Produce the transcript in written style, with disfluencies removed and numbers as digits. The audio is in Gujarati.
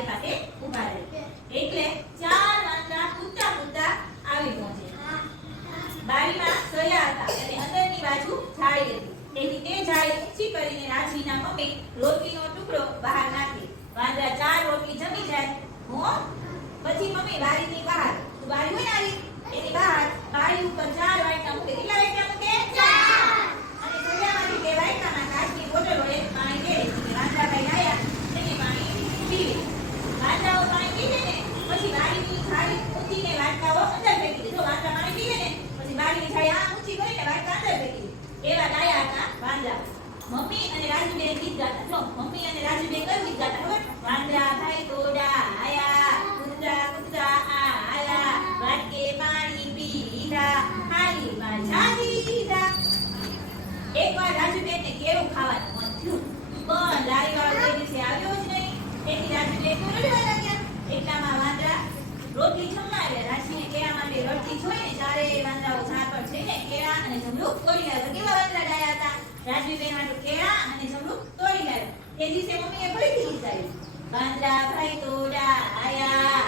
બારી પાસે ઊભા રહે. એટલે 4 વાંદરા કૂદતા કૂદતા આવી પહોંચે. બારીમાં સળિયા હતા અને અંદરની બાજુ જાળી હતી. તેથી તે જાળી ઊંચી કરીને રાજવીના મમ્મી રોટલીનો ટુકડો બહાર નાખે. વાંદરા 4 રોટલી જમી જાય. પછી મમ્મી બારીની બહાર, બારી હોય ને આવી એની બહાર બારી ઉપર 4 વાટકા મૂકે. કેટલા વાટકા મૂકે? 4. અને સળિયામાંથી તે વાટકામાં કાચની બોટલ વડે પાણી દે. વાંદરાભાઈ આયા તેને પાણી પીવે. વાંદરાઓ પાણી પીવે ને પછી બારીની જાળી ઊંચીને વાટકાઓ અંદર ફેંકી દે. જો વાંદરા પાણી પીવે ને પછી બારીની જાળી આ ઊંચી કરીને વાટકા અંદર ફેંકી દે. એવા ડાયા હતા વાંદરા. મમ્મી અને રાજુબેન ગીત ગાતા. જો મમ્મી અને રાજુબેન કયું ગીત ગાતા ખબર? વાંદરા ભાઈ તોડા આયા, કૂતરા કૂતરા આયા, વાટકે પાણી પીધા, થાળીમાં છાતી દીધા. એકવાર રાજુબેનને કેળું ખાવાનું મન થયું, પણ લારીવાળો તે દિવસે આવ્યો જ નહીં. તેથી રાજુબેન રડવા લાગ્યા. એટલામાં વાંદરા રોટલી જમાડ્યા. રાજવીને કેળા માટે રડતી જોઈને ચારેય વાંદરાઓ ઝાડ પર જઈને કેળા અને જમરૂખ તોડી લાવ્યા. કેવા વાંદરા ડાયા હતા? રાજવીબેન માટે કેળા અને જમરૂખ તોડી લાવ્યા. તે દિવસે મમ્મીએ ફરીથી ગીત ગાયું. વાંદરા ભાઈ તોડા આયા,